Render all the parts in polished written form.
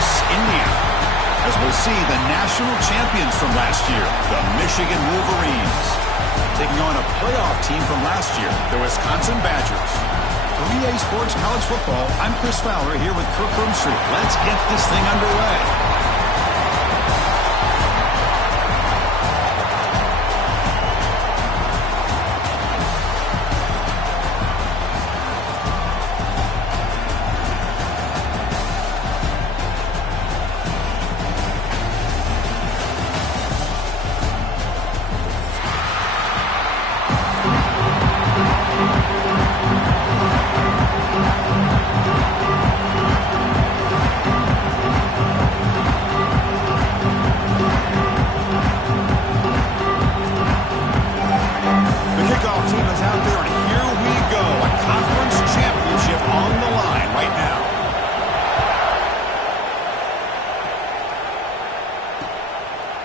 Louis, Indiana, as we'll see the national champions from last year, the Michigan Wolverines, taking on a playoff team from last year, the Wisconsin Badgers. For EA Sports College Football, I'm Chris Fowler here with Kirk Broomstreet. Let's get this thing underway.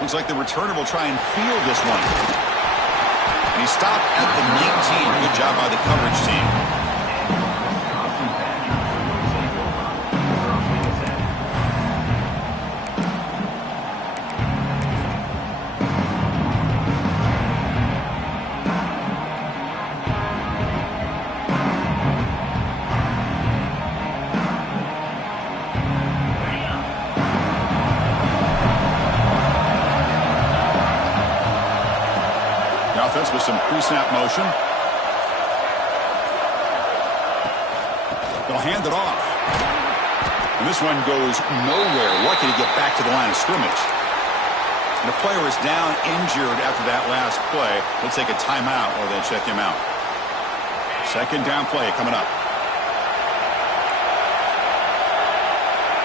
Looks like the returner will try and field this one. And he stopped at the 19. Good job by the coverage team. With some pre-snap motion. They'll hand it off. And this one goes nowhere. Lucky to get back to the line of scrimmage. And the player is down injured after that last play. They'll take a timeout or they'll check him out. Second down play coming up.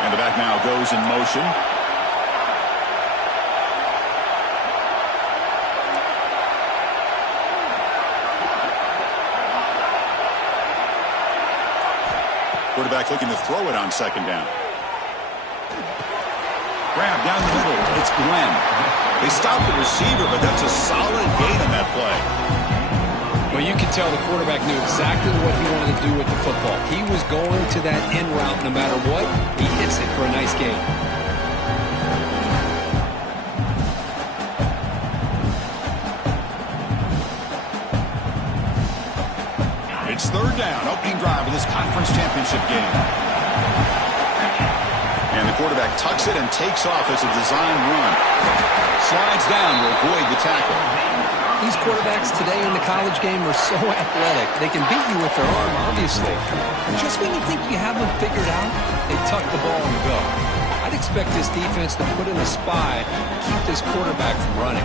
And the back now goes in motion. Quarterback looking to throw it on second down. Grab down the middle. It's Glenn. They stopped the receiver, but that's a solid gain on that play. Well, you can tell the quarterback knew exactly what he wanted to do with the football. He was going to that in route no matter what. He hits it for a nice gain. It's third down, opening drive of this conference championship game. And the quarterback tucks it and takes off as a design run. Slides down to avoid the tackle. These quarterbacks today in the college game are so athletic. They can beat you with their arm, obviously. Just when you think you have them figured out, they tuck the ball and go. I'd expect this defense to put in a spy and keep this quarterback from running.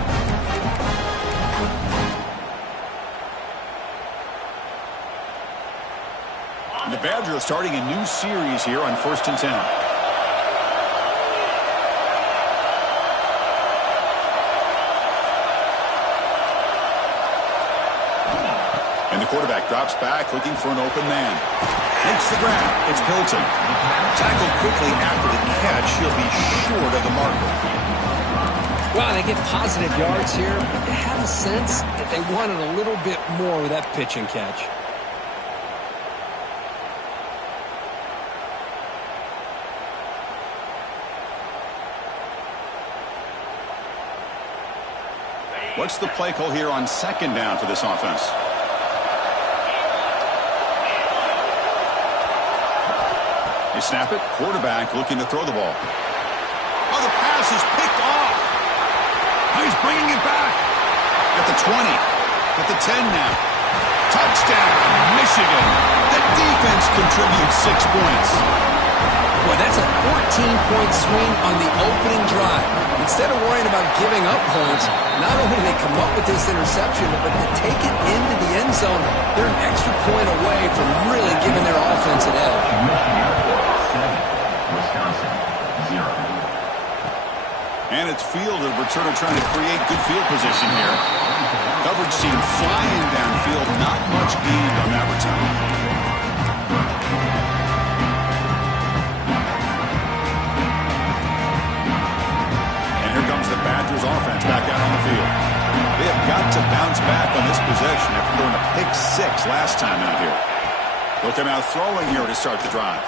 The Badgers are starting a new series here on 1st and 10. And the quarterback drops back looking for an open man. Makes the grab. It's Hilton. Tackled quickly after the catch. He'll be short of the marker. Well, they get positive yards here, but you have a sense that they wanted a little bit more with that pitch and catch. What's the play call here on second down for this offense? They snap it. Quarterback looking to throw the ball. Oh, the pass is picked off. Oh, he's bringing it back. At the 20. At the 10 now. Touchdown, Michigan. The defense contributes 6 points. Boy, that's a 14-point swing on the opening drive. Instead of worrying about giving up points, not only do they come up with this interception, but to take it into the end zone, they're an extra point away from really giving their offense an edge. Wisconsin, 0. And it's field of returner trying to create good field position here. Coverage team flying downfield, not much gained on that return. Badgers offense back out on the field. They have got to bounce back on this possession after throwing a pick 6 last time out here. They'll come out throwing here to start the drive.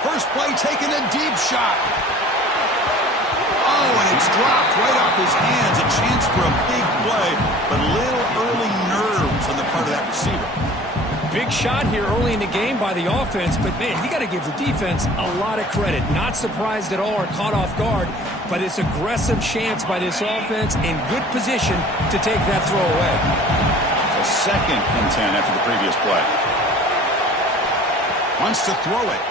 First play taking a deep shot. It's dropped right off his hands. A chance for a big play, but little early nerves on the part of that receiver. Big shot here early in the game by the offense, but, man, you got to give the defense a lot of credit. Not surprised at all or caught off guard, but it's aggressive chance by this offense in good position to take that throw away. So 2nd and 10 after the previous play. Wants to throw it.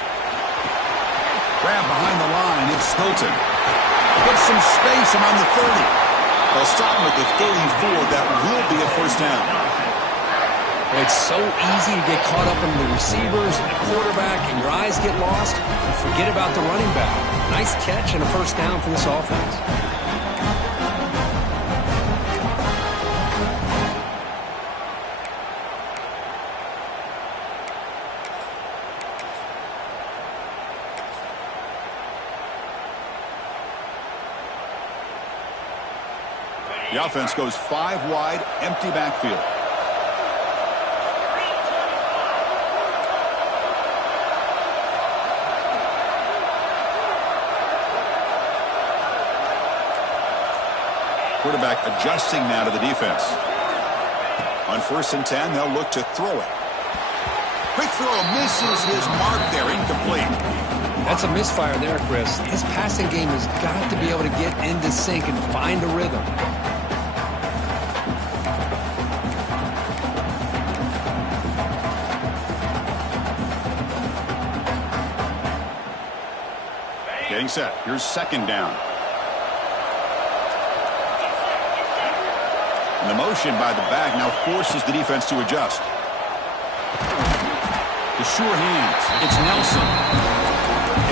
Grab behind the line. It's Hilton. Gets some space around the 30. They'll stop him at the 34. That will be a first down. Well, it's so easy to get caught up in the receivers and the quarterback, and your eyes get lost, and forget about the running back. Nice catch and a first down for this offense. The offense goes 5 wide, empty backfield. Quarterback adjusting now to the defense. On 1st and 10, they'll look to throw it. Quick throw misses his mark there, incomplete. That's a misfire there, Chris. His passing game has got to be able to get into sync and find a rhythm. Getting set. Here's 2nd down. And the motion by the back now forces the defense to adjust. The sure hands. It's Nelson.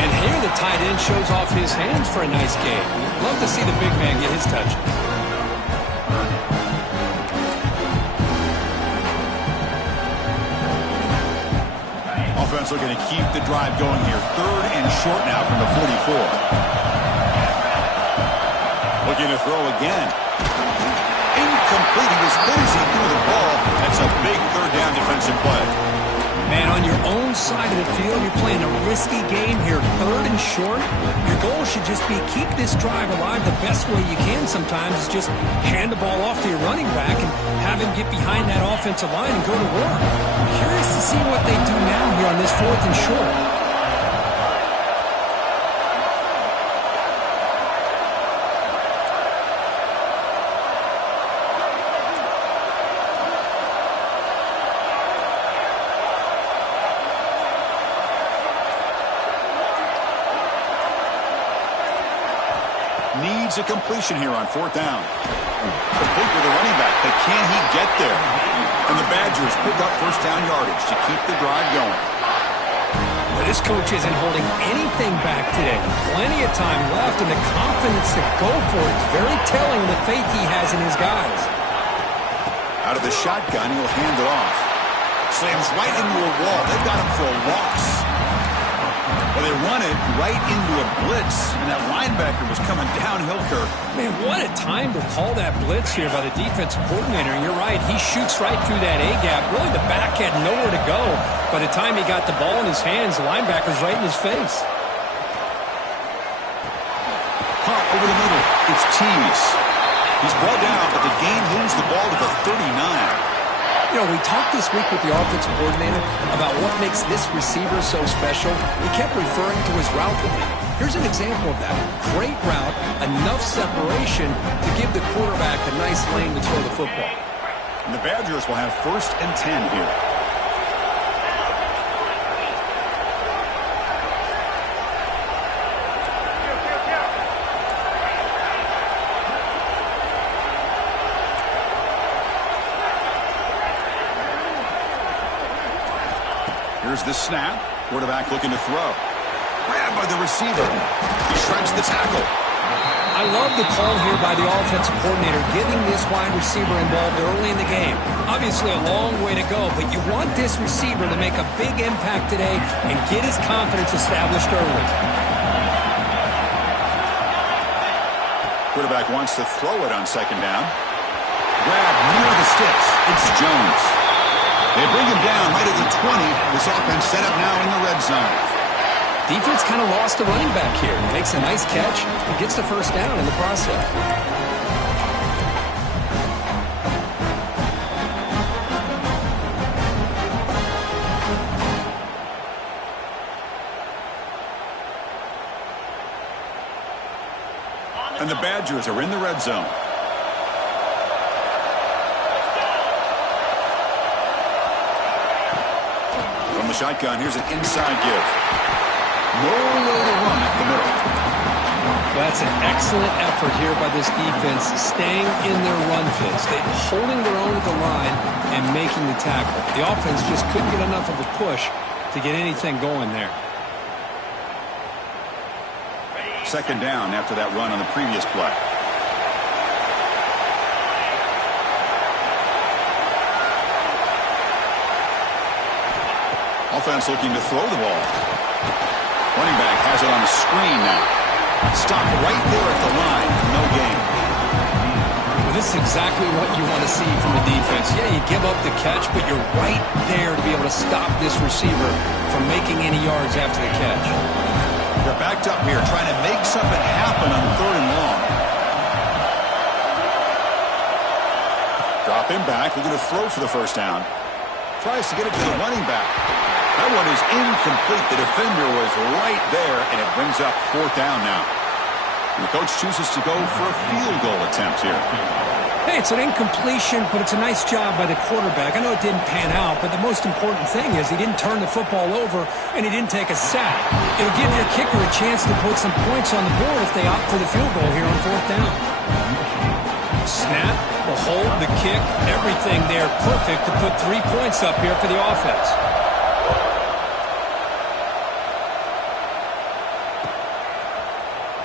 And here the tight end shows off his hands for a nice game. Love to see the big man get his touches. Offense looking to keep the drive going here. 3rd and short now from the 44. Looking to throw again. Incomplete. He was busy through the ball. That's a big 3rd down defensive play. Man, on your own side of the field, you're playing a risky game here. 3rd and short. Your goal should just be keep this drive alive the best way you can sometimes. Is just hand the ball off to your running back and have him get behind that offensive line and go to work. Curious to see what they do now here on this 4th and short. Needs a completion here on 4th down. Complete with the running back, but can he get there? And the Badgers pick up first down yardage to keep the drive going. Well, this coach isn't holding anything back today. Plenty of time left, and the confidence to go for it is very telling of the faith he has in his guys. Out of the shotgun, he'll hand it off. Slams right into a wall. They've got him for a loss. Well, they run it right into a blitz, and that linebacker was coming downhill curve. Man, what a time to call that blitz here by the defensive coordinator. And you're right, he shoots right through that A-gap. Really, the back had nowhere to go. By the time he got the ball in his hands, the linebacker's right in his face. Hunt over the middle. It's Tease. He's brought down, but the game moves the ball to the 39. You know, we talked this week with the offensive coordinator about what makes this receiver so special. He kept referring to his route running. Here's an example of that. Great route, enough separation to give the quarterback a nice lane to throw the football. And the Badgers will have 1st and 10 here. Here's the snap. Quarterback looking to throw. Grabbed by the receiver. He shreds the tackle. I love the call here by the offensive coordinator, getting this wide receiver involved early in the game. Obviously a long way to go, but you want this receiver to make a big impact today and get his confidence established early. Quarterback wants to throw it on 2nd down. Grab near the sticks. It's Jones. They bring him down right at the 20. This offense set up now in the red zone. Defense kind of lost a running back here. Makes a nice catch and gets the first down in the process. And the Badgers are in the red zone. From the shotgun, here's an inside give. Nowhere to run at the middle. That's an excellent effort here by this defense, staying in their run phase. They're holding their own at the line and making the tackle. The offense just couldn't get enough of a push to get anything going there. Second down after that run on the previous play. Offense looking to throw the ball. Running back has it on the screen now. Stop right there at the line. No gain. Well, this is exactly what you want to see from the defense. Yeah, you give up the catch, but you're right there to be able to stop this receiver from making any yards after the catch. They're backed up here trying to make something happen on third and long. Drop him back. Looking to throw for the first down. Tries to get it to the running back. That one is incomplete. The defender was right there, and it brings up fourth down now. And the coach chooses to go for a field goal attempt here. Hey, it's an incompletion, but it's a nice job by the quarterback. I know it didn't pan out, but the most important thing is he didn't turn the football over, and he didn't take a sack. It'll give your kicker a chance to put some points on the board if they opt for the field goal here on fourth down. Snap, the hold, the kick, everything there perfect to put 3 points up here for the offense.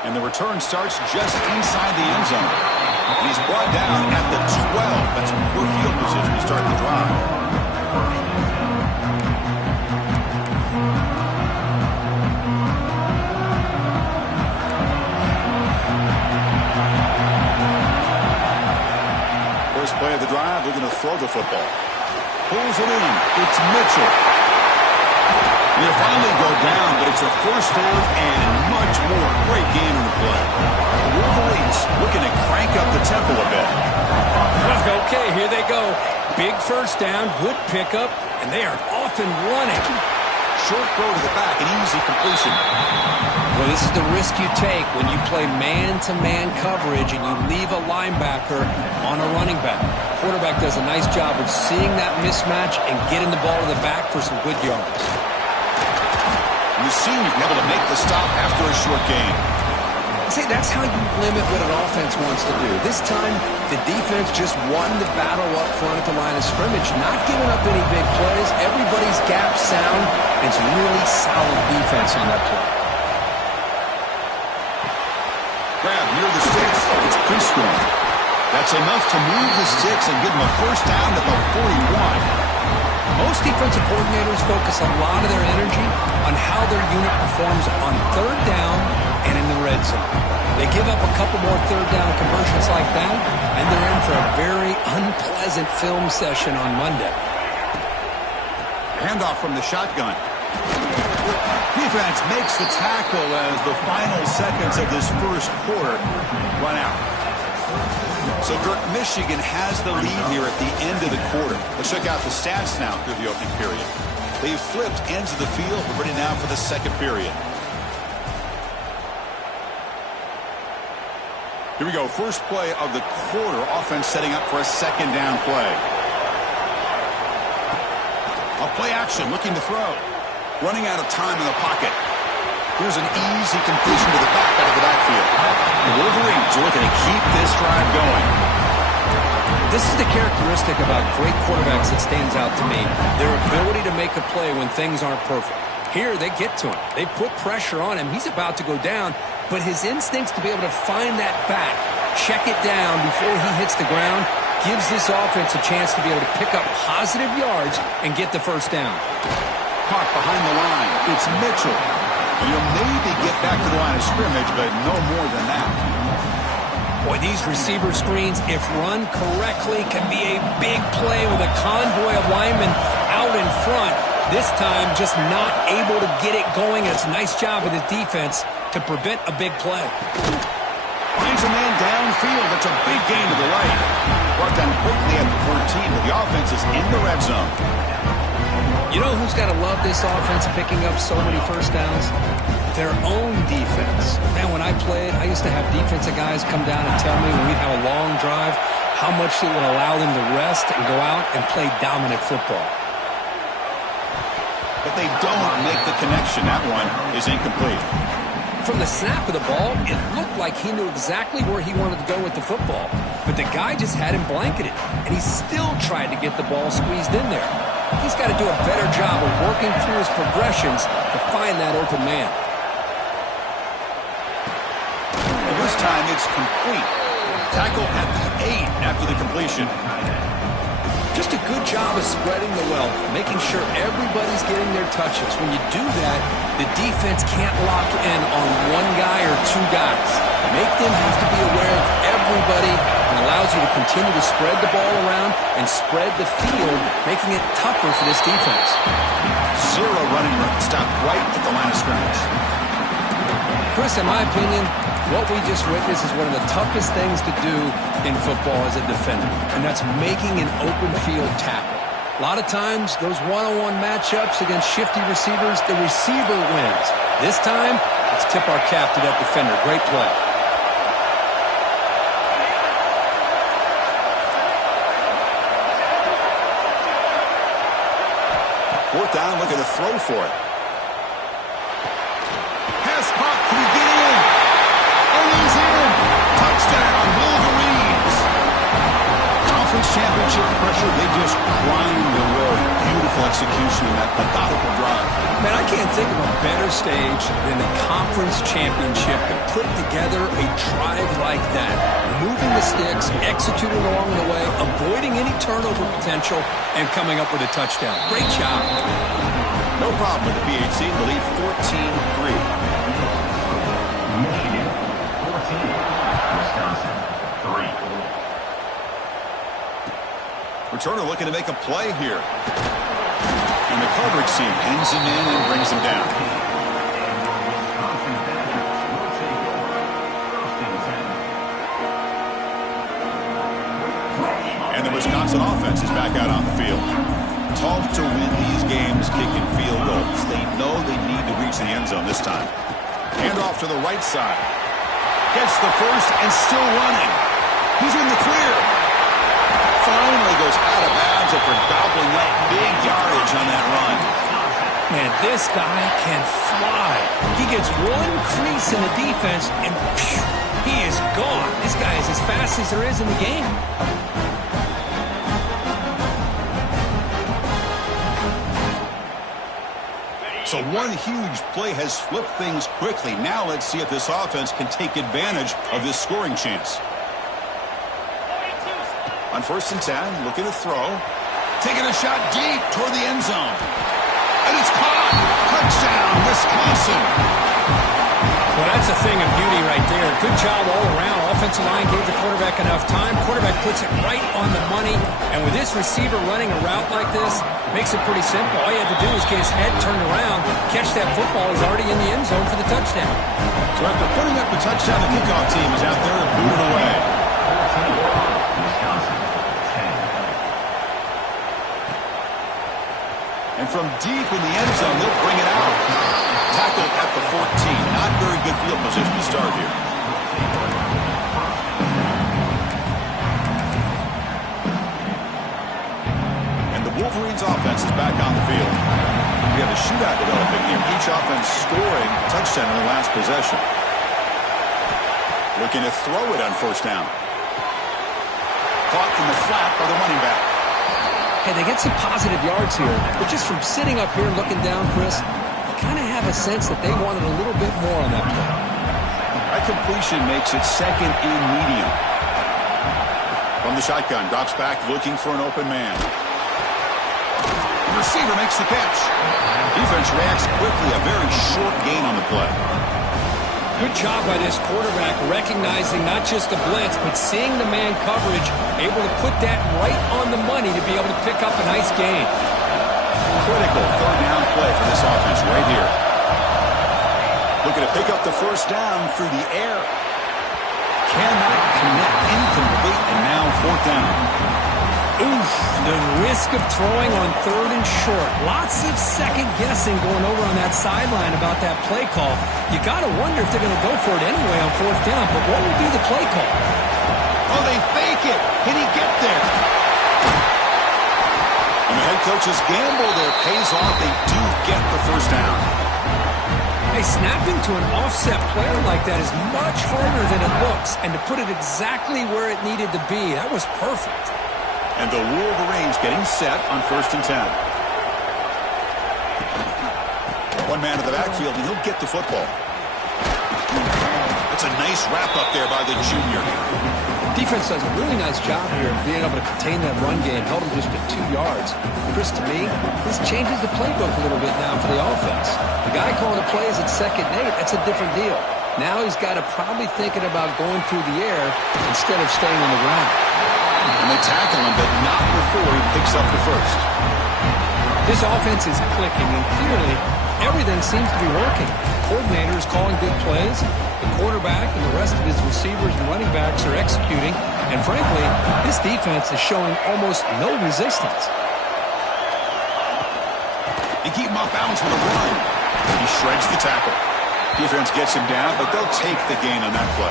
And the return starts just inside the end zone. And he's brought down at the 12. That's poor field position to start the drive. First play of the drive, looking to throw the football. Pulls it in. It's Mitchell. And he'll finally go down, but it's a first down and much more. Great gain on the play. The Wolverines looking to crank up the tempo a bit. Okay, here they go. Big first down, good pickup, and they are off and running. Short throw to the back, an easy completion. Well, this is the risk you take when you play man-to-man coverage and you leave a linebacker on a running back. Quarterback does a nice job of seeing that mismatch and getting the ball to the back for some good yards. And the senior able to make the stop after a short gain. See, that's how you limit what an offense wants to do. This time, the defense just won the battle up front at the line of scrimmage, not giving up any big plays. Everybody's gap sound. It's really solid defense on that play. Grab near the sticks. It's Prescorn. That's enough to move the sticks and give them a first down at the 41. Most defensive coordinators focus a lot of their energy on how their unit performs on third down and in the red zone. They give up a couple more third down conversions like that, and they're in for a very unpleasant film session on Monday. Handoff from the shotgun. Defense makes the tackle as the final seconds of this first quarter run out. So, Kirk, Michigan has the lead here at the end of the quarter. Let's check out the stats now through the opening period. They've flipped ends of the field. We're ready now for the second period. Here we go. First play of the quarter. Offense setting up for a second down play. A play action, looking to throw. Running out of time in the pocket. Here's an easy completion to the back out of the backfield. The Wolverines are looking to keep this drive going. This is the characteristic about great quarterbacks that stands out to me. Their ability to make a play when things aren't perfect. Here, they get to him. They put pressure on him. He's about to go down, but his instincts to be able to find that back, check it down before he hits the ground, gives this offense a chance to be able to pick up positive yards and get the first down. Caught behind the line. It's Mitchell. You'll maybe get back to the line of scrimmage, but no more than that. Boy, these receiver screens, if run correctly, can be a big play with a convoy of linemen out in front. This time, just not able to get it going. It's a nice job with his defense to prevent a big play. Finds a man downfield. That's a big gain to the right. Brought down quickly at the 14, but the offense is in the red zone. You know who's got to love this offense picking up so many first downs? Their own defense. Man, when I played, I used to have defensive guys come down and tell me when we'd have a long drive how much it would allow them to rest and go out and play dominant football. But they don't make the connection. That one is incomplete. From the snap of the ball, it looked like he knew exactly where he wanted to go with the football. But the guy just had him blanketed, and he still tried to get the ball squeezed in there. He's got to do a better job of working through his progressions to find that open man. And this time it's complete. Tackle at the 8 after the completion. Just a good job of spreading the wealth, making sure everybody's getting their touches. When you do that, the defense can't lock in on one guy or two guys. Make them have to be aware of everybody, and allows you to continue to spread the ball around and spread the field, making it tougher for this defense. Zero running room. Stopped right at the line of scrimmage. Chris, in my opinion, what we just witnessed is one of the toughest things to do in football as a defender, and that's making an open field tackle. A lot of times, those one-on-one matchups against shifty receivers, the receiver wins. This time, let's tip our cap to that defender. Great play. Fourth down, looking to throw for it. Pass caught. Can he get in? Oh, he's in. Touchdown, Wolverines. Conference championship pressure. They just grind the road. Beautiful execution in that methodical drive. Man, I can't think of a better stage than the conference championship to put together a drive like that. Moving the sticks, executing along the way, avoiding any turnover potential, and coming up with a touchdown. Great job. No problem with the BHC. The lead 14-3. Michigan 14, Wisconsin 3. Returner looking to make a play here. And the coverage team pins him in and brings him down. And the Wisconsin offense is back out on the field. Tough to win these games kicking field goals. They know they need to reach the end zone this time. Hand off to the right side. Gets the first and still running. He's in the clear. Finally goes out of bounds after gobbling up big yardage on that run. Man, this guy can fly. He gets one crease in the defense, and phew, he is gone. This guy is as fast as there is in the game. So one huge play has flipped things quickly. Now let's see if this offense can take advantage of this scoring chance. On 1st and 10, looking to throw. Taking a shot deep toward the end zone. And it's caught. Touchdown, Wisconsin. Well, that's a thing of beauty right there. Good job all around. Offensive line gave the quarterback enough time. Quarterback puts it right on the money. And with this receiver running a route like this, makes it pretty simple. All you have to do is get his head turned around, catch that football. He's already in the end zone for the touchdown. So after putting up the touchdown, the kickoff team is out there and booted away. And from deep in the end zone, they'll bring it out. Tackled at the 14. Not very good field position to start here. And the Wolverines offense is back on the field. We have a shootout developing here. Each offense scoring a touchdown in the last possession. Looking to throw it on 1st down. Caught in the flat by the running back. Hey, they get some positive yards here, but just from sitting up here looking down, Chris, you kind of have a sense that they wanted a little bit more on that play. That completion makes it 2nd and medium. From the shotgun, drops back, looking for an open man. The receiver makes the catch. Defense reacts quickly, a very short gain on the play. Good job by this quarterback recognizing not just the blitz, but seeing the man coverage, able to put that right on the money to be able to pick up a nice gain. critical third down play for this offense right here. Looking to pick up the first down through the air. Cannot connect. Incomplete, and now fourth down. Oof, the risk of throwing on third and short. Lots of second guessing going over on that sideline about that play call. You got to wonder if they're going to go for it anyway on fourth down, but what will be the play call? Oh, they fake it. Can he get there? And the head coach's gamble there pays off. They do get the first down. Hey, snapping to an offset player like that is much harder than it looks, and to put it exactly where it needed to be, that was perfect. And the Wolverines getting set on 1st and 10. One man to the backfield, and he'll get the football. That's a nice wrap-up there by the junior. Defense does a really nice job here of being able to contain that run game. Held him just at 2 yards. Chris, to me, this changes the playbook a little bit now for the offense. The guy calling the plays at 2nd and 8, that's a different deal. Now he's got to probably thinking about going through the air instead of staying on the ground. And they tackle him, but not before he picks up the first. This offense is clicking, and clearly everything seems to be working. The coordinator is calling good plays. The quarterback and the rest of his receivers and running backs are executing. And frankly, this defense is showing almost no resistance. They keep him off balance with a run. He shreds the tackle. Defense gets him down, but they'll take the gain on that play.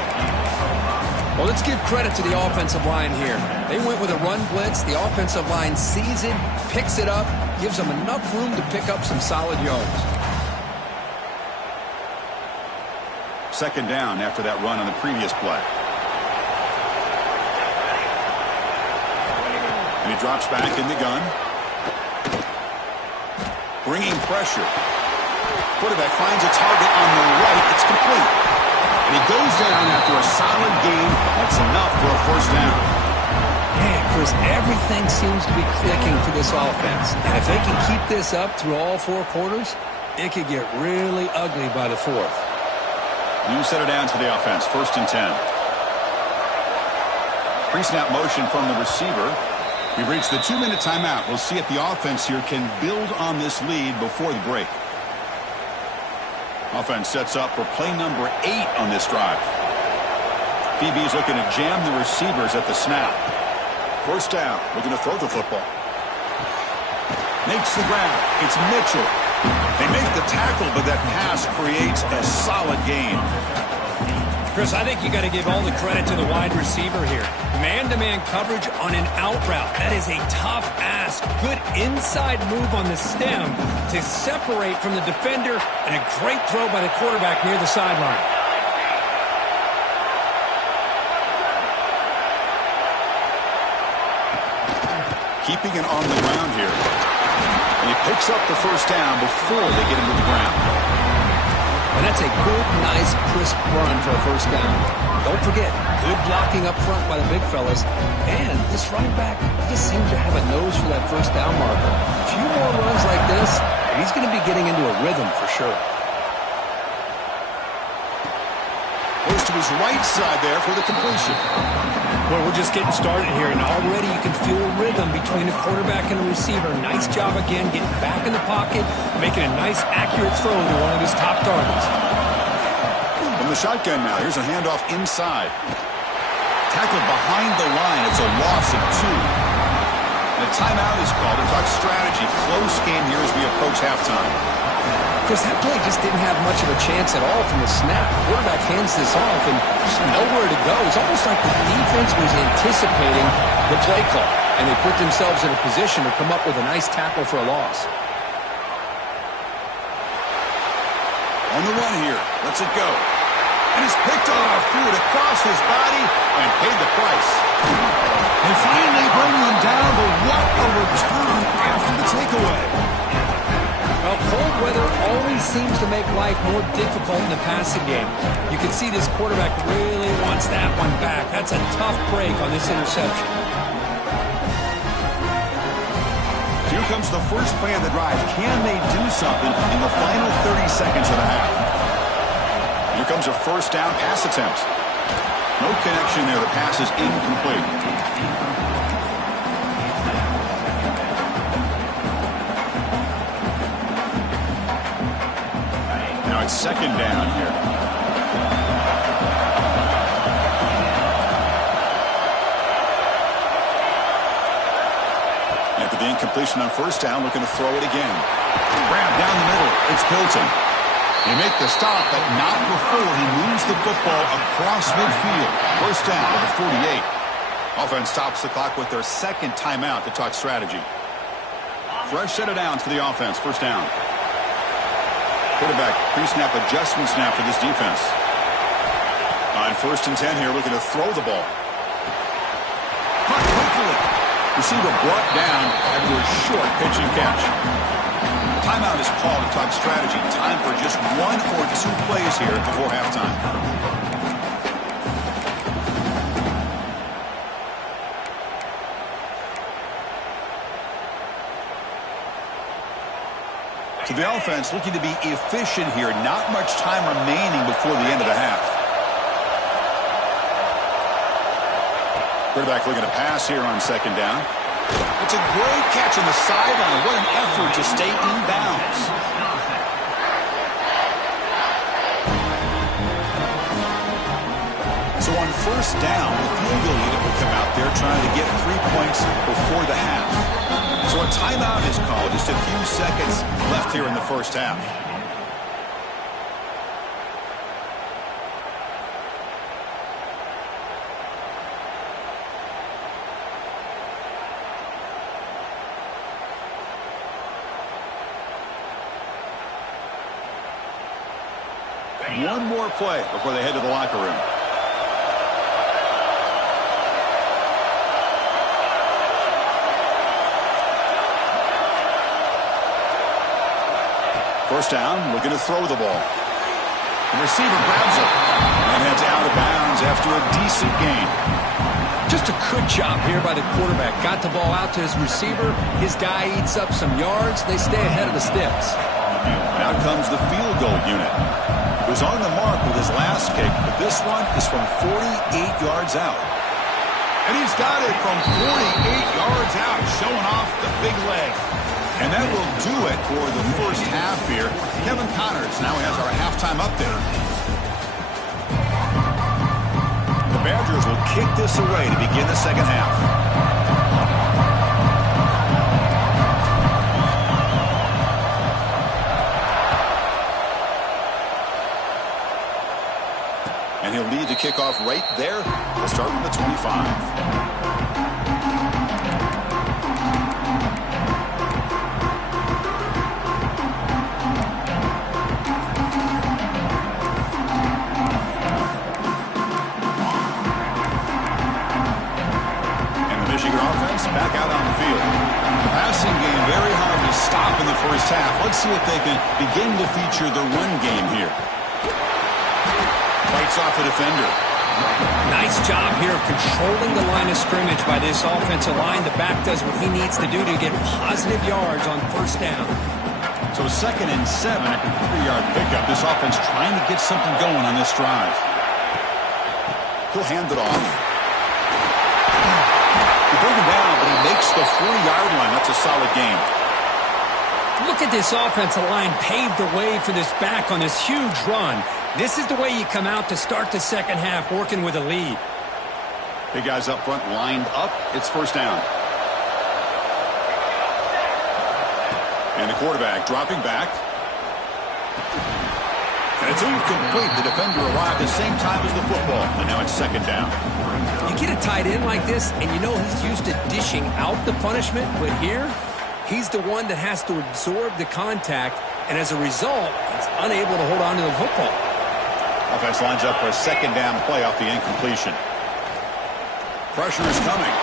Well, let's give credit to the offensive line here. They went with a run blitz. The offensive line sees it, picks it up, gives them enough room to pick up some solid yards. 2nd down after that run on the previous play. And he drops back in the gun. Bringing pressure. Quarterback finds a target on the right. It's complete. And he goes down after a solid gain. That's enough for a first down. Man, Chris, everything seems to be clicking for this offense. And if they can keep this up through all 4 quarters, it could get really ugly by the 4th. New set of downs for the offense. 1st and 10. Pre-snap motion from the receiver. We've reached the 2-minute timeout. We'll see if the offense here can build on this lead before the break. Offense sets up for play number 8 on this drive. DB's looking to jam the receivers at the snap. First down. Looking to throw the football. Makes the grab. It's Mitchell. They make the tackle, but that pass creates a solid gain. Chris, I think you got to give all the credit to the wide receiver here. Man-to-man coverage on an out route. That is a tough ask. Good inside move on the stem to separate from the defender, and a great throw by the quarterback near the sideline. Keeping it on the ground here. And he picks up the first down before they get him to the ground. And that's a good, nice, crisp run for a first down. Don't forget, good blocking up front by the big fellas. And this running back just seems to have a nose for that first down marker. A few more runs like this, and he's going to be getting into a rhythm for sure. Goes to his right side there for the completion. Well, we're just getting started here, and already you can feel a rhythm between the quarterback and the receiver. Nice job again getting back in the pocket, making a nice, accurate throw to one of his top targets. From the shotgun now, here's a handoff inside. Tackled behind the line. It's a loss of 2. And a timeout is called to talk strategy. Close game here as we approach halftime. Chris, that play just didn't have much of a chance at all from the snap. The quarterback hands this off and just nowhere to go. It's almost like the defense was anticipating the play call, and they put themselves in a position to come up with a nice tackle for a loss. On the run here. Lets it go. And it's picked off. Threw it across his body and paid the price. They finally bring him down, but what a return after the takeaway. Well, cold weather always seems to make life more difficult in the passing game. You can see this quarterback really wants that one back. That's a tough break on this interception. Here comes the first play of the drive. Can they do something in the final 30 seconds of the half? Here comes a first down pass attempt. No connection there. The pass is incomplete. Now it's second down here. After the incompletion on first down, looking to throw it again. Grab down the middle. It's Hilton. They make the stop, but not before he moves the football across midfield. First down at the 48. Offense stops the clock with their second timeout to talk strategy. Fresh set of downs for the offense. First down. Quarterback pre-snap adjustment snap for this defense. On first and 10 here, looking to throw the ball. Caught quickly. Receiver brought down after a short pitch and catch. Timeout is called to talk strategy. Time for just 1 or 2 plays here before halftime. So the offense looking to be efficient here. Not much time remaining before the end of the half. Quarterback looking to pass here on second down. It's a great catch on the sideline. What an effort to stay in bounds. So on first down, the field goal unit will come out there trying to get 3 points before the half. So a timeout is called. Just a few seconds left here in the first half. One more play before they head to the locker room. First down, looking to throw the ball. The receiver grabs it and heads out of bounds after a decent gain. Just a good job here by the quarterback. Got the ball out to his receiver. His guy eats up some yards. They stay ahead of the sticks. Out comes the field goal unit. He was on the mark with his last kick, but this one is from 48 yards out. And he's got it from 48 yards out, showing off the big leg. And that will do it for the first half here. Kevin Connors now has our halftime update. The Badgers will kick this away to begin the second half. And he'll lead the kickoff right there. We'll start from the 25. Back out on the field. The passing game very hard to stop in the first half. Let's see if they can begin to feature the run game here. Fights off a defender. Nice job here of controlling the line of scrimmage by this offensive line. The back does what he needs to do to get positive yards on first down. So second and 7 after 3-yard pickup. This offense trying to get something going on this drive. He'll hand it off. Bring him down, but he makes the 40-yard line. That's a solid game. Look at this offensive line paved the way for this back on this huge run. This is the way you come out to start the second half, working with a lead. Big guys up front lined up. It's first down. And the quarterback dropping back. And it's incomplete. The defender arrived at the same time as the football. And now it's second down. You get a tight end like this, and you know he's used to dishing out the punishment, but here, he's the one that has to absorb the contact, and as a result, he's unable to hold on to the football. Offense lines up for a second down play off the incompletion. Pressure is coming.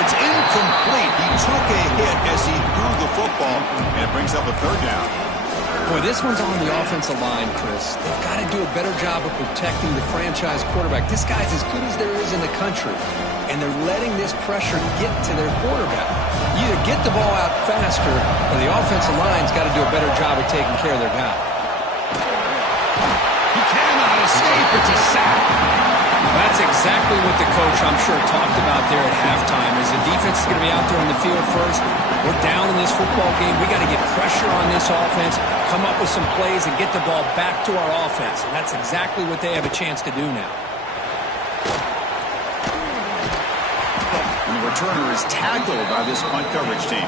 It's incomplete. He took a hit as he threw the football, and it brings up a third down. Boy, this one's on the offensive line, Chris. They've got to do a better job of protecting the franchise quarterback. This guy's as good as there is in the country, and they're letting this pressure get to their quarterback. You either get the ball out faster, or the offensive line's got to do a better job of taking care of their guy. He cannot escape. It's a sack. That's That's exactly what the coach, I'm sure, talked about there at halftime, is the defense is going to be out there on the field first. We're down in this football game. We got to get pressure on this offense, come up with some plays, and get the ball back to our offense. And that's exactly what they have a chance to do now. And the returner is tackled by this punt coverage team.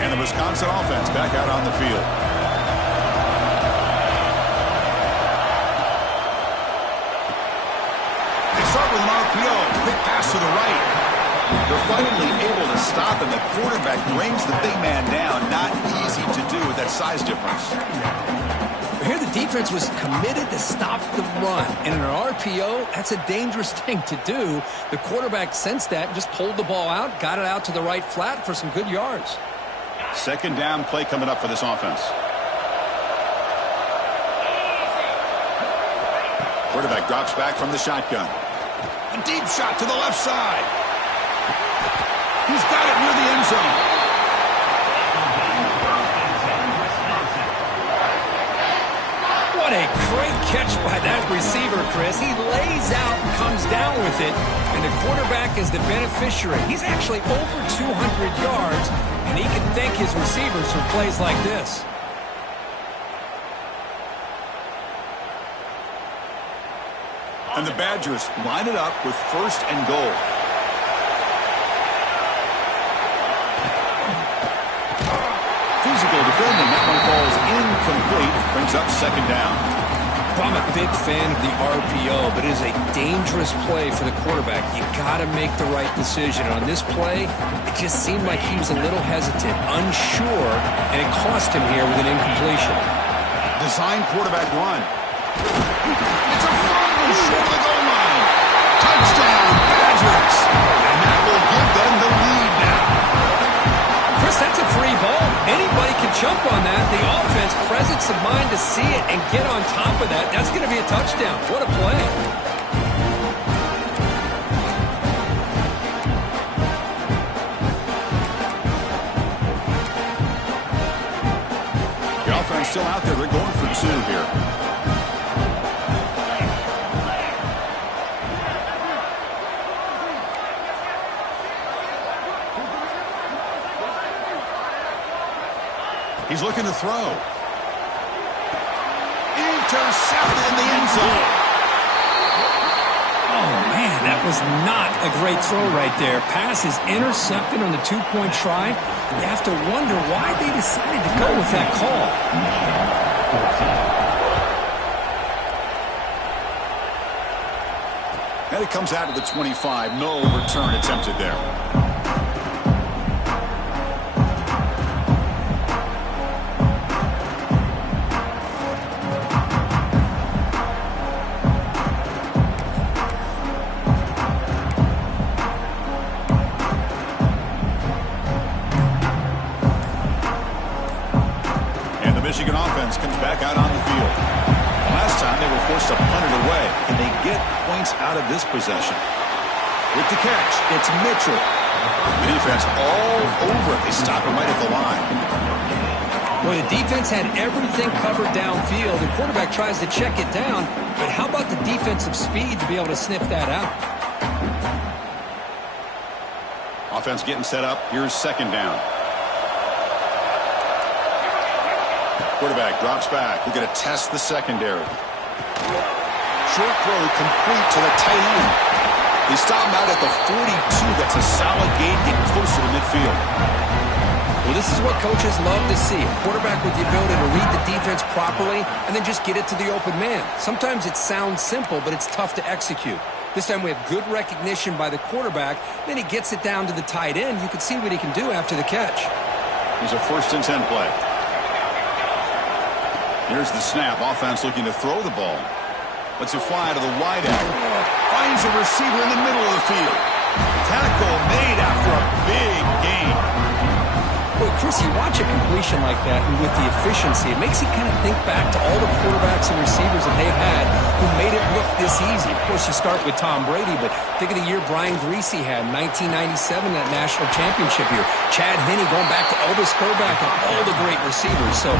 And the Wisconsin offense back out on the field. They start with an RPO. Quick pass to the right. They're finally able to stop, and the quarterback brings the big man down. Not easy to do with that size difference. Here the defense was committed to stop the run. And in an RPO, that's a dangerous thing to do. The quarterback sensed that and just pulled the ball out, got it out to the right flat for some good yards. Second down play coming up for this offense. Quarterback drops back from the shotgun. A deep shot to the left side. He's got it near the end zone. What a great catch by that receiver, Chris. He lays out and comes down with it, and the quarterback is the beneficiary. He's actually over 200 yards, and he can thank his receivers for plays like this. And the Badgers line it up with first and goal. Physical defending. That one falls incomplete. Brings up second down. I'm a big fan of the RPO, but it is a dangerous play for the quarterback. You got to make the right decision. On this play, it just seemed like he was a little hesitant, unsure, and it cost him here with an incompletion. Design quarterback run. It's a fumble short of the goal line. Touchdown, Badgers. And that will give them the lead now. Chris, that's a free ball. Anybody can jump on that. The offense, presence of mind to see it and get on top of that. That's going to be a touchdown. What a play. The offense still out there. They're going for two here. He's looking to throw. Intercepted in the end zone. Oh, man, that was not a great throw right there. Pass is intercepted on the two-point try. You have to wonder why they decided to go with that call. And it comes out of the 25. No return attempted there. Michigan offense comes back out on the field. Last time they were forced to punt it away. Can they get points out of this possession? With the catch, it's Mitchell. The defense all over it. They stop him right at the line. Well, the defense had everything covered downfield. The quarterback tries to check it down, but how about the defensive speed to be able to sniff that out? Offense getting set up. Here's second down. Quarterback drops back. We're going to test the secondary. Short throw complete to the tight end. They stop him out at the 42. That's a solid gain, getting closer to midfield. Well, this is what coaches love to see. A quarterback with the ability to read the defense properly and then just get it to the open man. Sometimes it sounds simple, but it's tough to execute. This time we have good recognition by the quarterback. Then he gets it down to the tight end. You can see what he can do after the catch. Here's a 1st and 10 play. Here's the snap. Offense looking to throw the ball. Lets it fly to the wideout. Finds a receiver in the middle of the field. Tackle made after a big gain. Well, Chris, you watch a completion like that, and with the efficiency, it makes you kind of think back to all the quarterbacks and receivers that they've had who didn't look this easy. Of course, you start with Tom Brady, but think of the year Brian Griese had in 1997, that national championship year. Chad Henne going back to Elvis Grbac and all the great receivers. So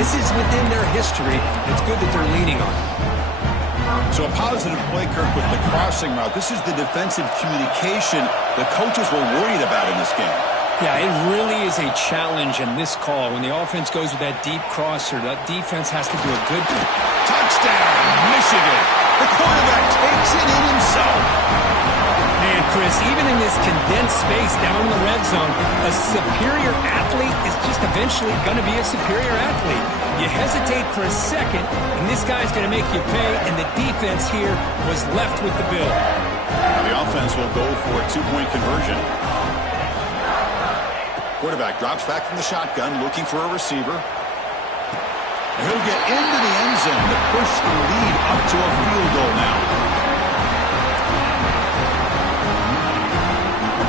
this is within their history. It's good that they're leaning on it. So a positive play, Kirk, with the crossing route. This is the defensive communication the coaches were worried about in this game. Yeah, it really is a challenge in this call. When the offense goes with that deep crosser, that defense has to do a good job. Touchdown, Michigan. The quarterback takes it in himself. Man, Chris, even in this condensed space down in the red zone, a superior athlete is just eventually going to be a superior athlete. You hesitate for a second, and this guy's going to make you pay, and the defense here was left with the bill. Now the offense will go for a two-point conversion. Quarterback drops back from the shotgun, looking for a receiver. And he'll get into the end zone to push the lead up to a field goal now.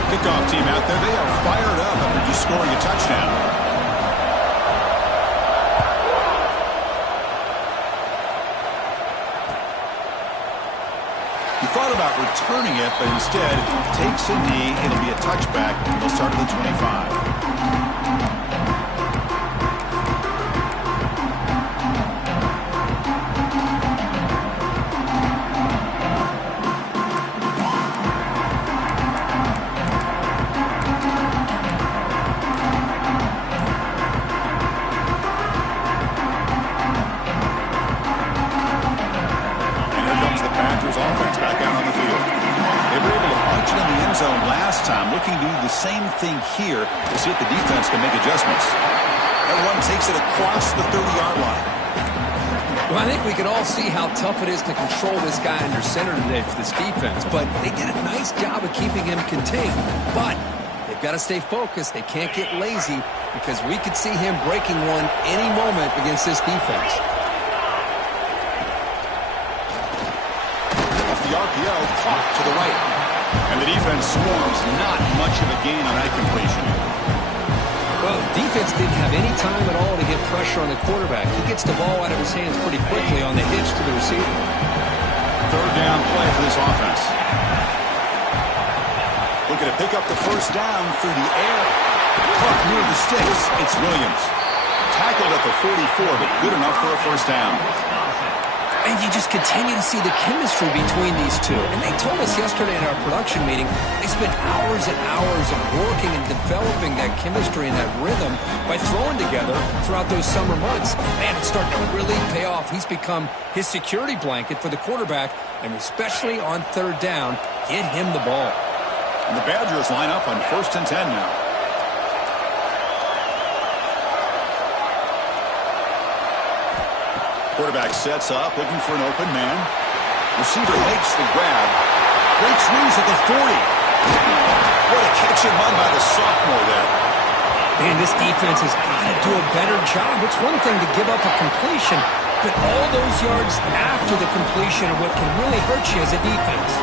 Kickoff team out there, they are fired up after just scoring a touchdown. He thought about returning it, but instead takes a knee. It'll be a touchback. They'll start at the 25. Looking to do the same thing here to see if the defense can make adjustments. That run takes it across the 30-yard line. Well, I think we can all see how tough it is to control this guy under center today for this defense, but they did a nice job of keeping him contained. But they've got to stay focused. They can't get lazy because we could see him breaking one any moment against this defense. Off the RPO, clock to the right. And the defense swarms. Not much of a gain on that completion. Well, defense didn't have any time at all to get pressure on the quarterback. He gets the ball out of his hands pretty quickly on the hitch to the receiver. Third down play for this offense. Looking to pick up the first down through the air. Caught near the sticks. It's Williams. Tackled at the 44, but good enough for a first down. And you just continue to see the chemistry between these two. And they told us yesterday in our production meeting, they spent hours and hours of working and developing that chemistry and that rhythm by throwing together throughout those summer months. Man, it's starting to really pay off. He's become his security blanket for the quarterback, and especially on third down, get him the ball. And the Badgers line up on 1st and 10 now. Quarterback sets up, looking for an open man. Receiver makes the grab. Breaks loose at the 40. What a catch and run by the sophomore there. Man, this defense has got to do a better job. It's one thing to give up a completion, but all those yards after the completion are what can really hurt you as a defense.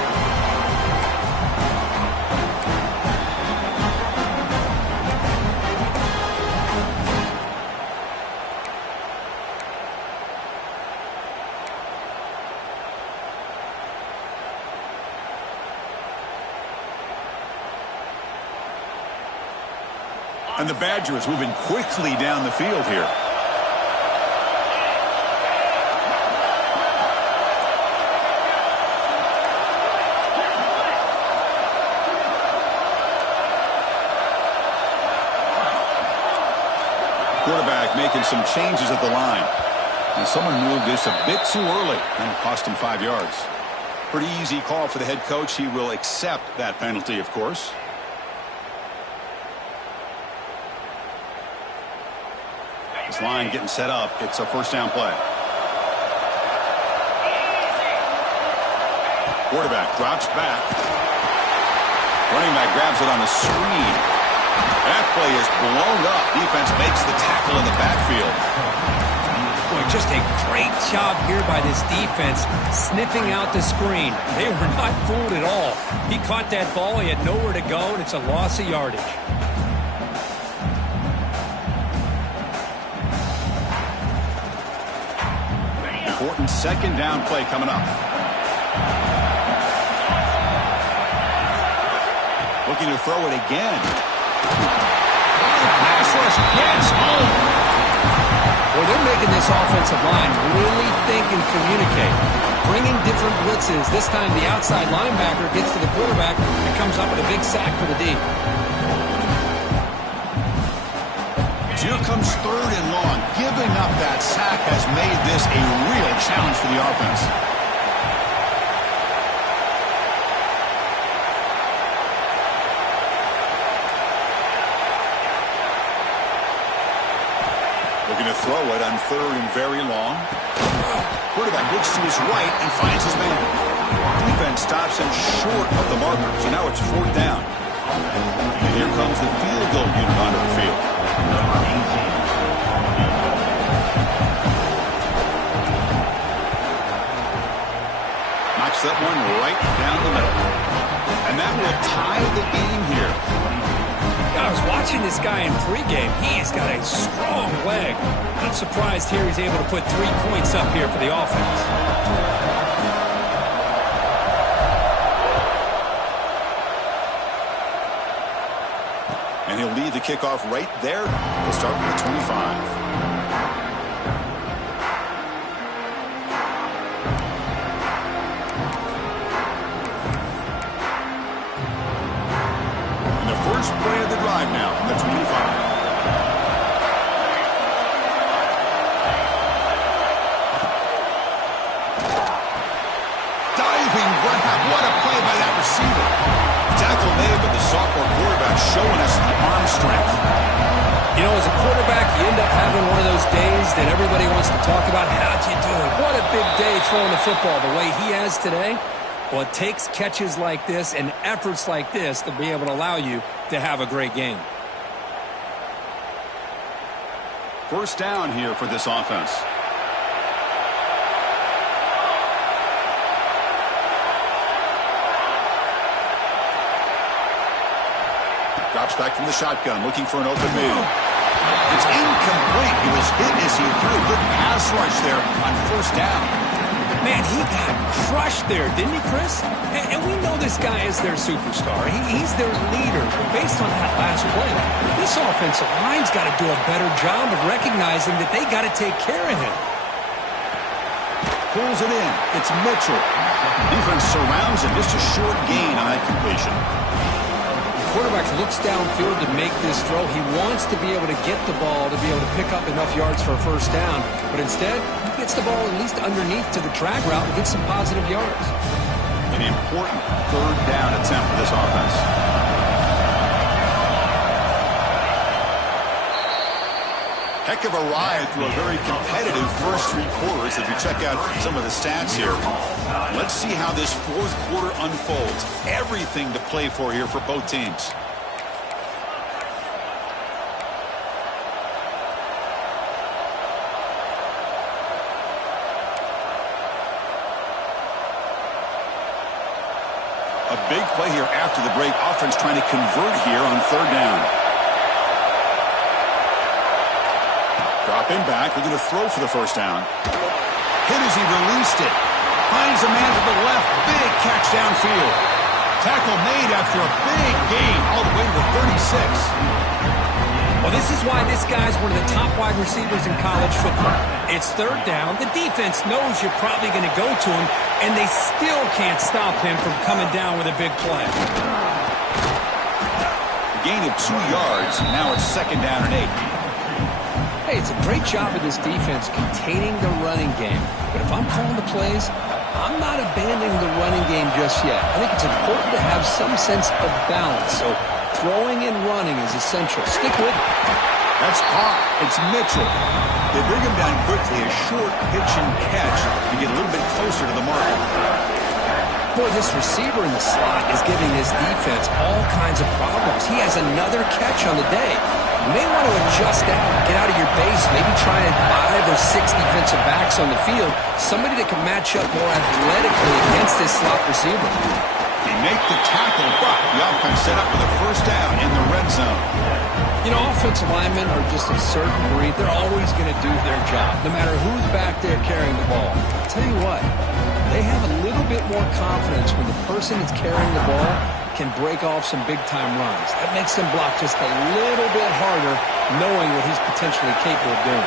And the Badgers moving quickly down the field here. Quarterback making some changes at the line. And someone moved this a bit too early, and it cost him 5 yards. Pretty easy call for the head coach. He will accept that penalty, of course. This line getting set up. It's a first down play. Quarterback drops back. Running back grabs it on the screen. That play is blown up. Defense makes the tackle in the backfield. Boy, just a great job here by this defense, sniffing out the screen. They were not fooled at all. He caught that ball. He had nowhere to go, and it's a loss of yardage. Important second down play coming up. Looking to throw it again. Pass rush gets home. Well, they're making this offensive line really think and communicate. Bringing different blitzes. This time the outside linebacker gets to the quarterback and comes up with a big sack for the D. Here comes 3rd and long. Giving up that sack has made this a real challenge for the offense. Looking to throw it on 3rd and very long. Quarterback looks to his right and finds his man. Defense stops him short of the marker, so now it's 4th down. And here comes the field goal unit onto the field. Knocks that one right down the middle. And that will tie the game here. I was watching this guy in pregame. He's got a strong leg. I'm surprised here he's able to put 3 points up here for the offense. And he'll lead the kickoff right there. He'll start with the 25. First play of the drive now from the 25. Diving grab. What a play by that receiver. Tackle made, but the sophomore quarterback showing us the arm strength. You know, as a quarterback, you end up having one of those days that everybody wants to talk about. How'd you do it? What a big day throwing the football the way he has today. Well, it takes catches like this and efforts like this to be able to allow you to have a great game. First down here for this offense. Drops back from the shotgun, looking for an open man. It's incomplete. He was hit as he threw a good pass rush there on first down. Man, he got crushed there, didn't he, Chris? And we know this guy is their superstar. He's their leader. But based on that last play, this offensive line's got to do a better job of recognizing that they got to take care of him. Pulls it in. It's Mitchell. Defense surrounds him. Just a short gain on that completion. The quarterback looks downfield to make this throw. He wants to be able to get the ball to be able to pick up enough yards for a first down. But instead, he gets the ball at least underneath to the drag route and gets some positive yards. An important 3rd down attempt for this offense. Heck of a ride through a very competitive first 3 quarters as we check out some of the stats here. Let's see how this 4th quarter unfolds. Everything to play for here for both teams. A big play here after the break. Offense trying to convert here on 3rd down. Dropping back, we're going to throw for the first down. Hit as he released it. Finds a man to the left. Big catch downfield. Tackle made after a big gain all the way to the 36. Well, this is why this guy's one of the top wide receivers in college football. It's 3rd down. The defense knows you're probably going to go to him, and they still can't stop him from coming down with a big play. A gain of 2 yards. Now it's 2nd down and 8. Hey, it's a great job of this defense containing the running game. But if I'm calling the plays, I'm not abandoning the running game just yet. I think it's important to have some sense of balance. So throwing and running is essential. Stick with it. That's caught. It's Mitchell. They bring him down quickly. A short pitch and catch to get a little bit closer to the mark. Boy, this receiver in the slot is giving this defense all kinds of problems. He has another catch on the day. You may want to adjust out, get out of your base, maybe try 5 or 6 defensive backs on the field, somebody that can match up more athletically against this slot receiver. They make the tackle, but the offense set up with a first down in the red zone. You know, offensive linemen are just a certain breed. They're always going to do their job, no matter who's back there carrying the ball. I'll tell you what, they have a little bit more confidence when the person that's carrying the ball can break off some big-time runs. That makes them block just a little bit harder, knowing what he's potentially capable of doing.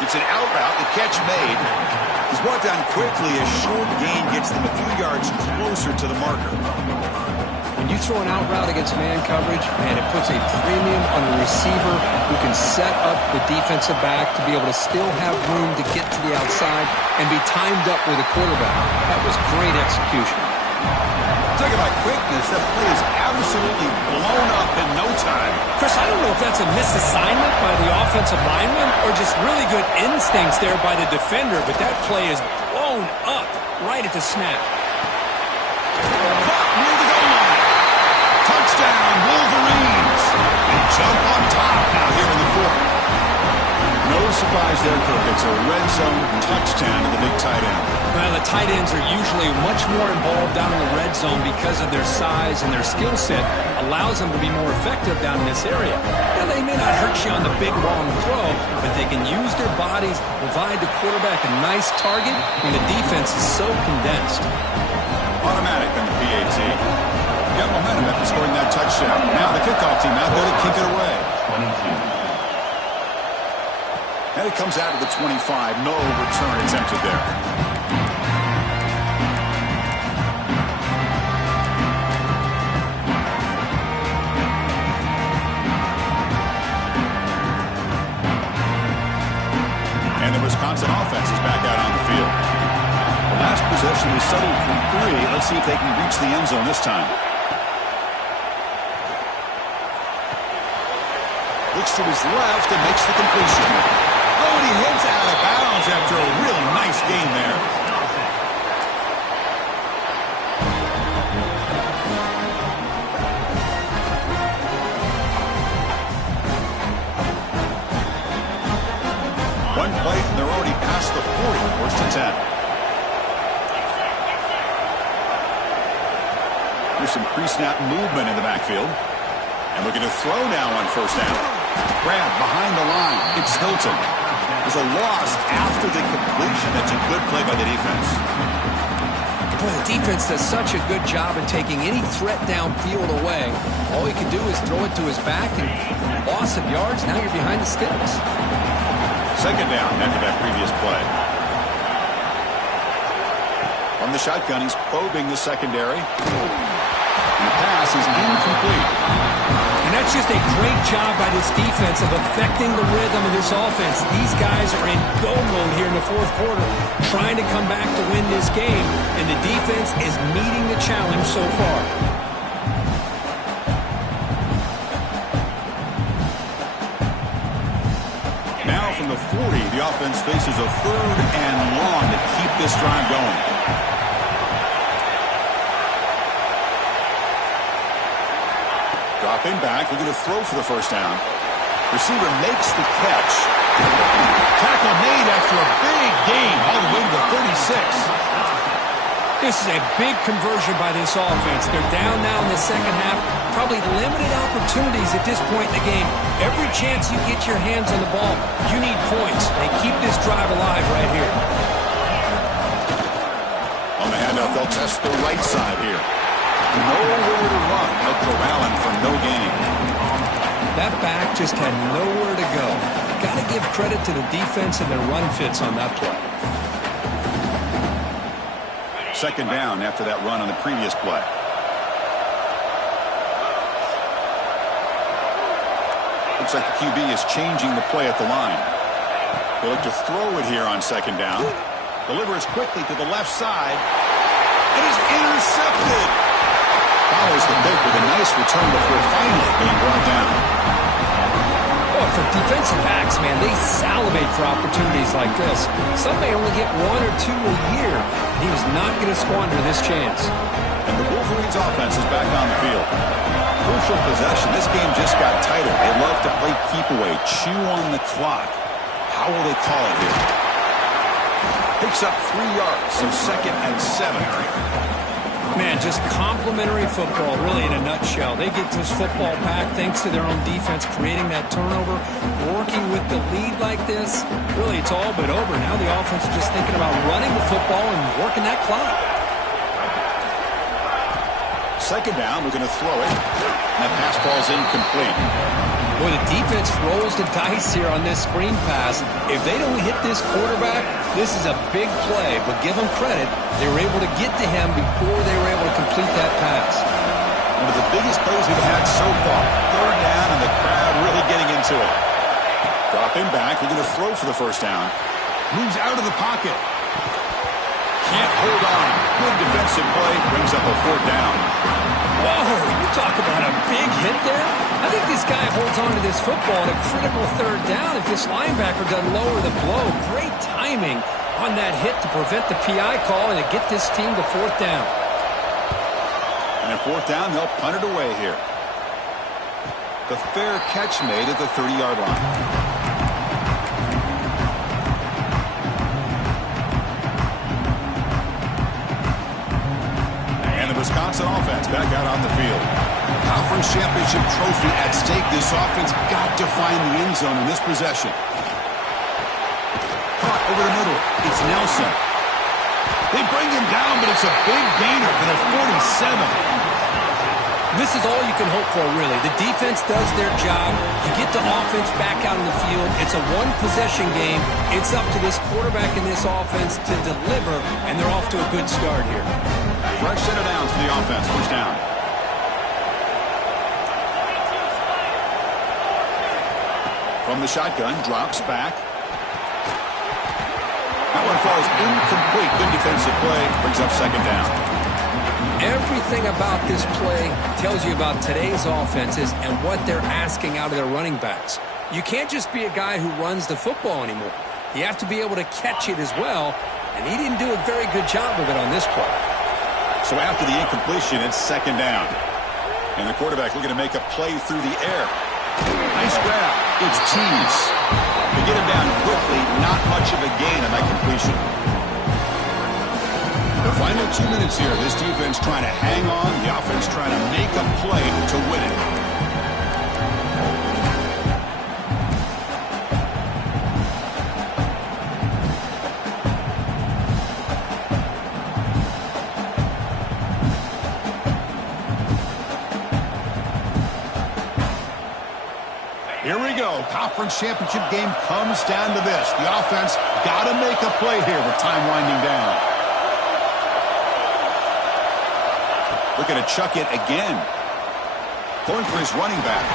It's an out route, the catch made. He's brought down quickly. A short gain gets them a few yards closer to the marker. When you throw an out route against man coverage, man, it puts a premium on the receiver who can set up the defensive back to be able to still have room to get to the outside and be timed up with a quarterback. That was great execution. Talking about quickness, that play is absolutely blown up in no time. Chris, I don't know if that's a misassignment by the offensive lineman or just really good instincts there by the defender, but that play is blown up right at the snap. Caught near the goal line. Touchdown, Wolverines. They jump on top now here in the fourth. No surprise there, Kirk. It's a red zone touchdown to the big tight end. Well, the tight ends are usually much more involved down in the red zone because of their size and their skill set allows them to be more effective down in this area. Now, they may not hurt you on the big, long throw, but they can use their bodies to provide the quarterback a nice target when the defense is so condensed. Automatic on the PAT. Got momentum after scoring that touchdown. Now the kickoff team out there to kick it away. 22. And it comes out of the 25. No return attempted there. And the Wisconsin offense is back out on the field. The last possession was settled for 3. Let's see if they can reach the end zone this time. Looks to his left and makes the completion. Oh, and he hits out of bounds after a really nice game there. One play, and they're already past the 40, first and 10. There's some pre-snap movement in the backfield. And looking to throw now on first down. Grab behind the line. It's Hilton. There's a loss after the completion. That's a good play by the defense. Boy, the defense does such a good job of taking any threat downfield away. All he can do is throw it to his back, and loss of yards, now you're behind the sticks. Second down after that previous play. From the shotgun, he's probing the secondary. And the pass is incomplete. And that's just a great job by this defense of affecting the rhythm of this offense. These guys are in go mode here in the fourth quarter, trying to come back to win this game, and the defense is meeting the challenge so far. Now from the 40, the offense faces a third and long to keep this drive going. Dropping back, looking to throw for the first down. Receiver makes the catch. Tackle made after a big gain all the way to the 36. This is a big conversion by this offense. They're down now in the second half. Probably limited opportunities at this point in the game. Every chance you get your hands on the ball, you need points. They keep this drive alive right here. On the handoff, they'll test the right side here. Nowhere to run. They'll corral him for no gain. That back just had nowhere to go. Got to give credit to the defense and their run fits on that play. Second down after that run on the previous play. Looks like the QB is changing the play at the line. They look to throw it here on second down. Delivers quickly to the left side. It is intercepted. Follows the pick with a nice return before finally being brought down. Oh, for defensive backs, man, they salivate for opportunities like this. Some may only get 1 or 2 a year. He was not going to squander this chance. And the Wolverines offense is back on the field. Crucial possession. This game just got tighter. They love to play keep away, chew on the clock. How will they call it here? Picks up 3 yards, so second and 7. Man, just complimentary football, really, in a nutshell. They get this football back thanks to their own defense, creating that turnover, working with the lead like this. Really, it's all but over. Now the offense is just thinking about running the football and working that clock. Second down, we're going to throw it. And that pass falls incomplete. Boy, the defense rolls the dice here on this screen pass. If they don't hit this quarterback, this is a big play. But give them credit, they were able to get to him before they were able to complete that pass. One of the biggest plays we've had so far. Third down, and the crowd really getting into it. Dropping back, we're going to throw for the first down. Moves out of the pocket. Can't hold on. Good defensive play. Brings up a fourth down. Whoa, you talk about a big hit there. I think this guy holds on to this football at a critical third down if this linebacker doesn't lower the blow. Great timing on that hit to prevent the PI call and to get this team to fourth down. And at fourth down, they'll punt it away here. The fair catch made at the 30-yard line. Wisconsin offense back out on the field. Conference championship trophy at stake. This offense got to find the end zone in this possession. Caught over the middle. It's Nelson. They bring him down, but it's a big gainer for the 47. This is all you can hope for, really. The defense does their job. You get the offense back out on the field. It's a one-possession game. It's up to this quarterback and this offense to deliver, and they're off to a good start here. Fresh set of downs for the offense. First down. From the shotgun, drops back. That one falls incomplete. Good defensive play. Brings up second down. Everything about this play tells you about today's offenses and what they're asking out of their running backs. You can't just be a guy who runs the football anymore. You have to be able to catch it as well, and he didn't do a very good job of it on this play. So after the incompletion, it's second down. And the quarterback looking to make a play through the air. Nice grab. It's Cheese. They get him down quickly. Not much of a gain on that completion. The final 2 minutes here. This defense trying to hang on. The offense trying to make a play to win it. Here we go. Conference championship game comes down to this. The offense got to make a play here with time winding down. Looking to chuck it again. Going for his running back.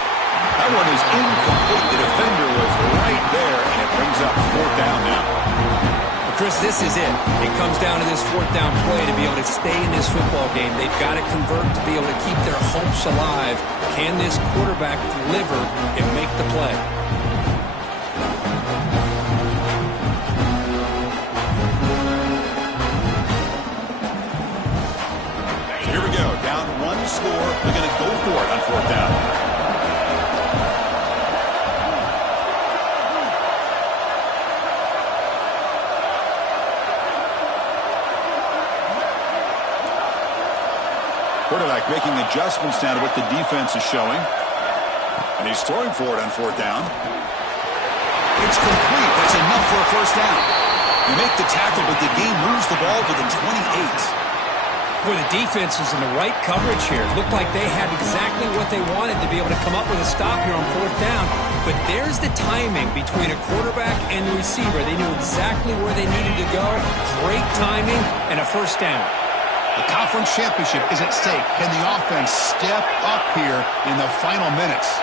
That one is incomplete. The defender was right there, and it brings up fourth down now. But Chris, this is it. It comes down to this fourth down play to be able to stay in this football game. They've got to convert to be able to keep their hopes alive. Can this quarterback deliver and make the play? Here we go. Down one score. They're going to go for it on fourth down. Quarterback making adjustments now to what the defense is showing. And he's throwing for it on fourth down. It's complete. That's enough for a first down. They make the tackle, but the game moves the ball to the 28. Boy, the defense was in the right coverage here. It looked like they had exactly what they wanted to be able to come up with a stop here on fourth down. But there's the timing between a quarterback and the receiver. They knew exactly where they needed to go. Great timing and a first down. The conference championship is at stake. Can the offense step up here in the final minutes?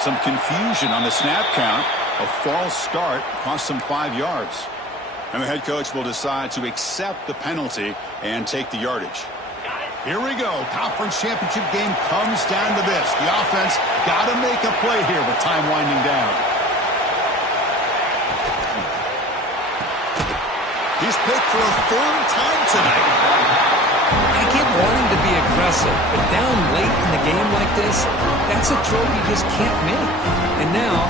Some confusion on the snap count. A false start cost them 5 yards. And the head coach will decide to accept the penalty and take the yardage. Here we go. Conference championship game comes down to this. The offense got to make a play here with time winding down. He's picked for a third time tonight. I get wanting to be aggressive, but down late in the game like this, that's a throw you just can't make. And now,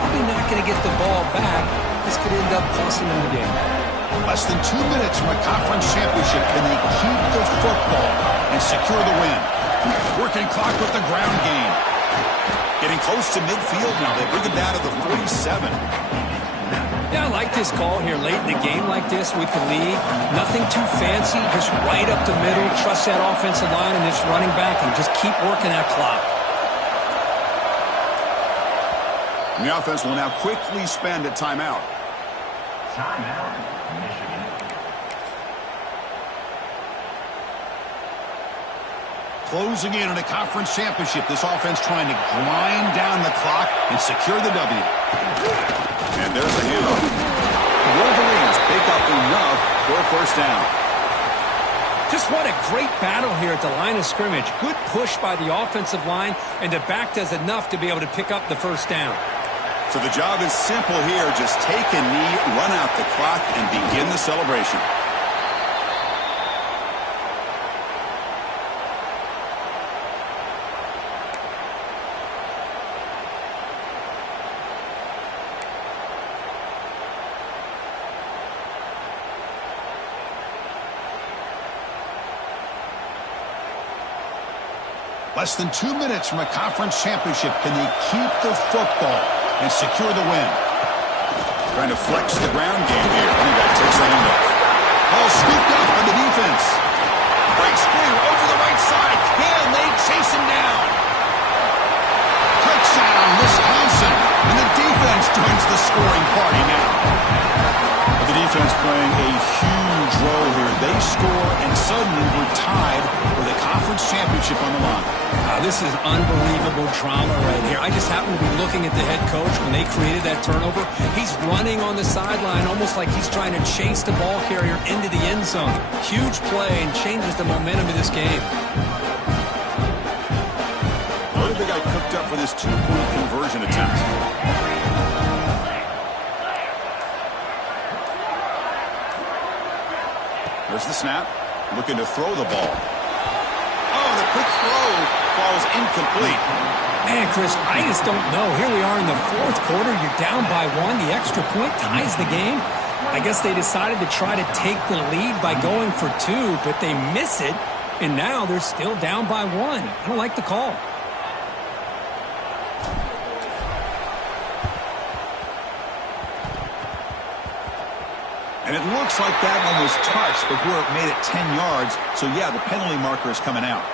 probably not going to get the ball back. This could end up costing them the game. Less than 2 minutes from a conference championship. Can they keep the football and secure the win? Working clock with the ground game. Getting close to midfield now. They bring it down to the 47. Yeah, I like this call here late in the game like this with the lead. Nothing too fancy, just right up the middle. Trust that offensive line and this running back and just keep working that clock. The offense will now quickly spend a timeout. Timeout, Michigan. Closing in on a conference championship. This offense trying to grind down the clock and secure the W. And there's a handoff. The Wolverines pick up enough for a first down. Just what a great battle here at the line of scrimmage. Good push by the offensive line, and the back does enough to be able to pick up the first down. So the job is simple here. Just take a knee, run out the clock, and begin the celebration. Less than 2 minutes from a conference championship. Can they keep the football and secure the win? Trying to flex the ground game here. Running back takes the handoff. Ball scooped up on the defense. Breaks clear over the right side. Can they chase him down? Touchdown, Wisconsin. And the defense joins the scoring party now. The defense playing a huge role here. They score and suddenly we're tied with a conference championship on the line. This is unbelievable drama right here. I just happen to be looking at the head coach when they created that turnover. He's running on the sideline almost like he's trying to chase the ball carrier into the end zone. Huge play and changes the momentum of this game. What have they got cooked up for this two-point conversion attempt? There's the snap. Looking to throw the ball. Oh, the quick throw falls incomplete. Man, Chris, I just don't know. Here we are in the fourth quarter. You're down by one. The extra point ties the game. I guess they decided to try to take the lead by going for two, but they miss it, and now they're still down by one. I don't like the call. And it looks like that one was touched before it made it 10 yards. So, yeah, the penalty marker is coming out.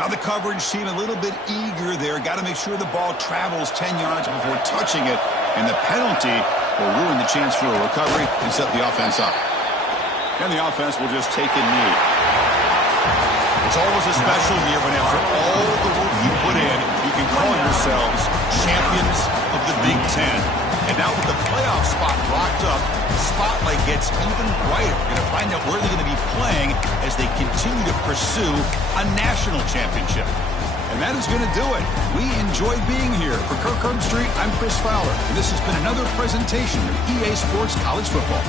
Now the coverage team a little bit eager there. Got to make sure the ball travels 10 yards before touching it. And the penalty will ruin the chance for a recovery and set the offense up. And the offense will just take a knee. It's always a special year when after all the work you put in, you can call yourselves champions of the Big Ten. And now with the playoff spot locked up, the spotlight gets even brighter. You're going to find out where they're going to be playing as they continue to pursue a national championship. And that is going to do it. We enjoyed being here. For Kirk Herbstreit, I'm Chris Fowler. And this has been another presentation of EA Sports College Football.